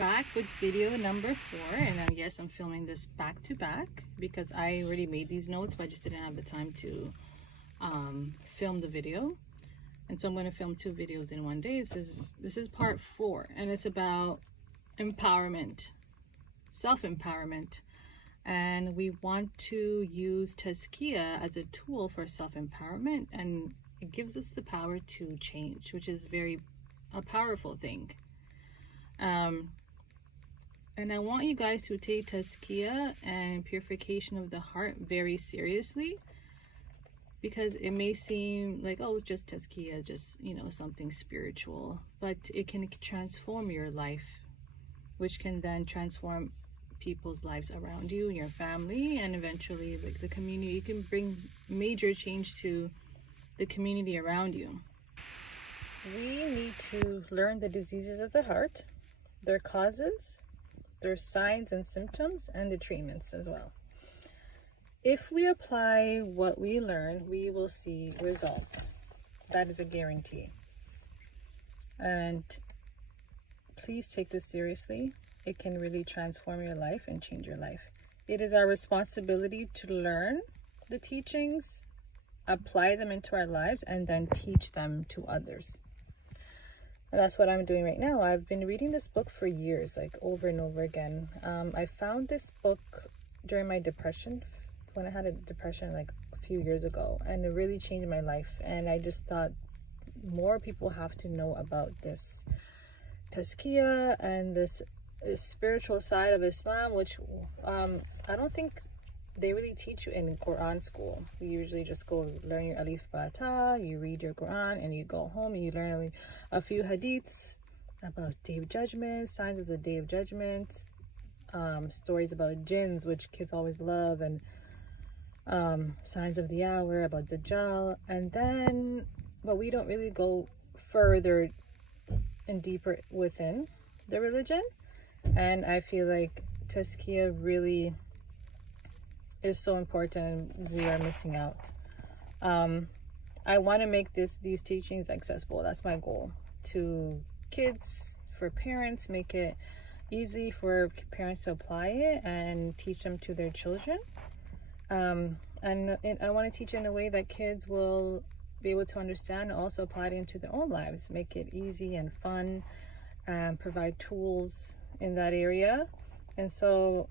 Back with video number 4, and yes, I'm filming this back to back because I already made these notes, but I just didn't have the time to film the video. And so I'm going to film 2 videos in one day. This is part 4, and it's about empowerment, self-empowerment. And we want to use tazkiya as a tool for self-empowerment, and it gives us the power to change, which is a powerful thing. And I want you guys to take tazkiya and purification of the heart very seriously, because it may seem like, oh, it's just tazkiya, just, something spiritual, but it can transform your life, which can then transform people's lives around you, your family, and eventually like the community. You can bring major change to the community around you. We need to learn the diseases of the heart, their causes, their signs and symptoms, and the treatments as well. If we apply what we learn, we will see results. That is a guarantee. And please take this seriously. It can really transform your life and change your life. It is our responsibility to learn the teachings, apply them into our lives, and then teach them to others. And that's what I'm doing right now. I've been reading this book for years, like over and over again. I found this book during my depression, when I had a depression like a few years ago, and it really changed my life. And I just thought more people have to know about this tazkiya and this spiritual side of Islam, which I don't think they really teach you in Quran school. You usually just go learn your alif ba ta, you read your Quran, and you go home and you learn a few hadiths about Day of Judgment, signs of the Day of Judgment, stories about jinns, which kids always love, and signs of the hour, about Dajjal, but we don't really go further and deeper within the religion. And I feel like tazkiya really is so important, and we are missing out. I want to make these teachings accessible. That's my goal, to kids, for parents, make it easy for parents to apply it and teach them to their children. And I want to teach it in a way that kids will be able to understand and also apply it into their own lives, make it easy and fun, and provide tools in that area. And so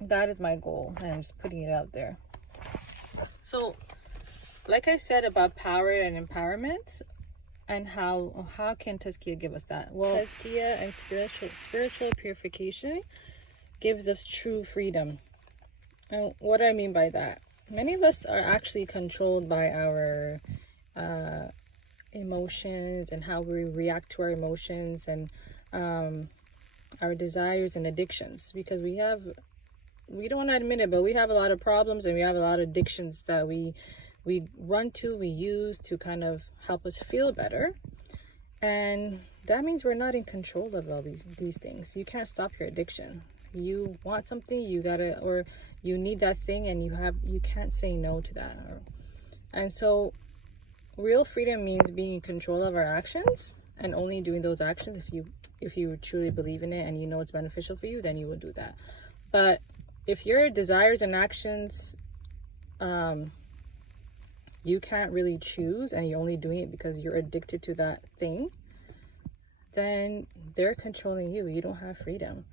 that is my goal, and I'm just putting it out there. So like I said about power and empowerment, and how can tazkiya give us that? Well, tazkiya and spiritual purification gives us true freedom. And what do I mean by that? Many of us are actually controlled by our emotions and how we react to our emotions, and our desires and addictions, because we don't want to admit it, but we have a lot of problems, and we have a lot of addictions that we run to, we use to kind of help us feel better. And that means we're not in control of all these things. You can't stop your addiction. You want something, or you need that thing, and you can't say no to that. And so real freedom means being in control of our actions, and only doing those actions if you truly believe in it and you know it's beneficial for you, then you will do that. But if your desires and actions, you can't really choose, and you're only doing it because you're addicted to that thing, then they're controlling you. You don't have freedom.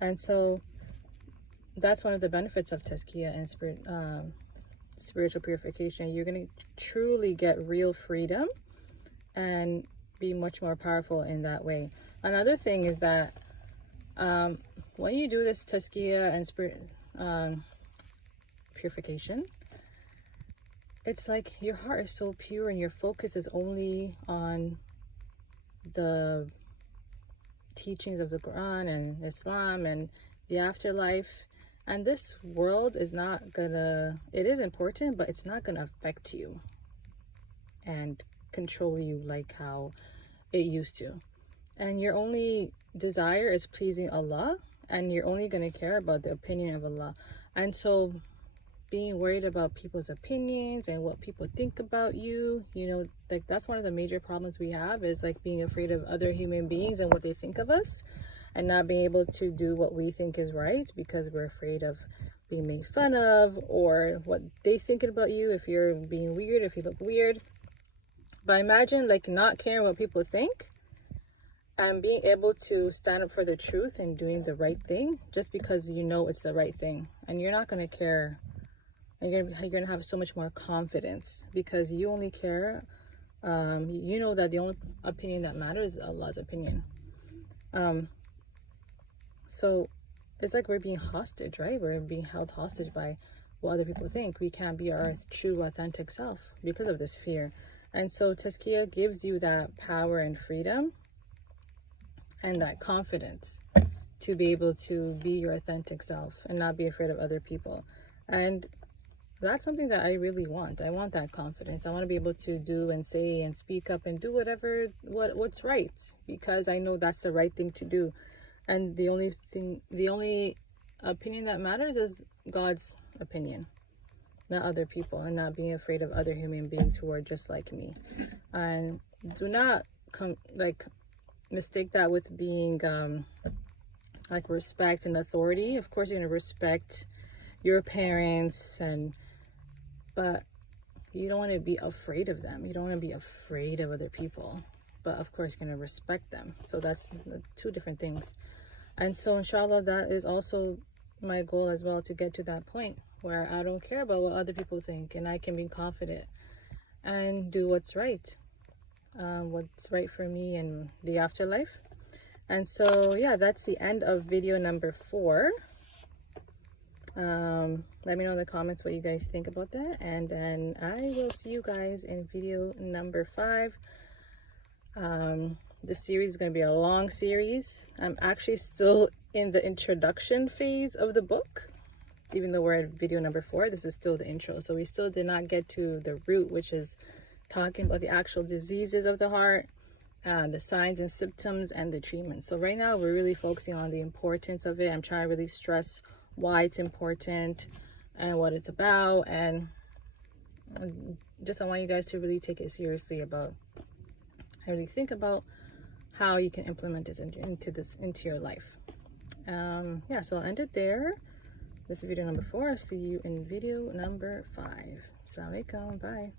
And so that's one of the benefits of tazkiya and spiritual purification. You're going to truly get real freedom and be much more powerful in that way. Another thing is that when you do this tazkiya and purification, it's like your heart is so pure, and your focus is only on the teachings of the Quran and Islam and the afterlife. And this world is not gonna, it is important, but it's not gonna affect you and control you like how it used to. And your only desire is pleasing Allah, and you're only gonna care about the opinion of Allah. And so being worried about people's opinions and what people think about you, like that's one of the major problems we have, is like being afraid of other human beings and what they think of us. and not being able to do what we think is right because we're afraid of being made fun of, or what they thinking about you, if you're being weird, if you look weird. But imagine like not caring what people think and being able to stand up for the truth and doing the right thing just because you know it's the right thing, and you're not going to care. And you're going to have so much more confidence because you only care. You know that the only opinion that matters is Allah's opinion. So it's like we're being hostage, right? We're being held hostage by what other people think. We can't be our true, authentic self because of this fear. And so tazkiya gives you that power and freedom and that confidence to be able to be your authentic self and not be afraid of other people. And that's something that I really want. I want that confidence. I want to be able to do and say and speak up and do what's right, because I know that's the right thing to do. And the only opinion that matters is God's opinion, not other people, and not being afraid of other human beings who are just like me. And do not mistake that with being like respect and authority. Of course, you're gonna respect your parents, but you don't want to be afraid of them. You don't want to be afraid of other people, but of course you're gonna respect them. So that's two different things. And so inshallah, that is also my goal as well, to get to that point where I don't care about what other people think, and I can be confident and do what's right for me in the afterlife. And so yeah, that's the end of video number 4. Let me know in the comments what you guys think about that, and then I will see you guys in video number 5. This series is going to be a long series. I'm actually still in the introduction phase of the book, even though we're at video number 4. This is still the intro, so we still did not get to the root, which is talking about the actual diseases of the heart, the signs and symptoms, and the treatment. So right now we're really focusing on the importance of it. I'm trying to really stress why it's important and what it's about, and just I want you guys to really take it seriously about and really think about how you can implement this into your life. Yeah, so I'll end it there. This is video number 4. I'll see you in video number 5. Assalamu alaikum. Bye.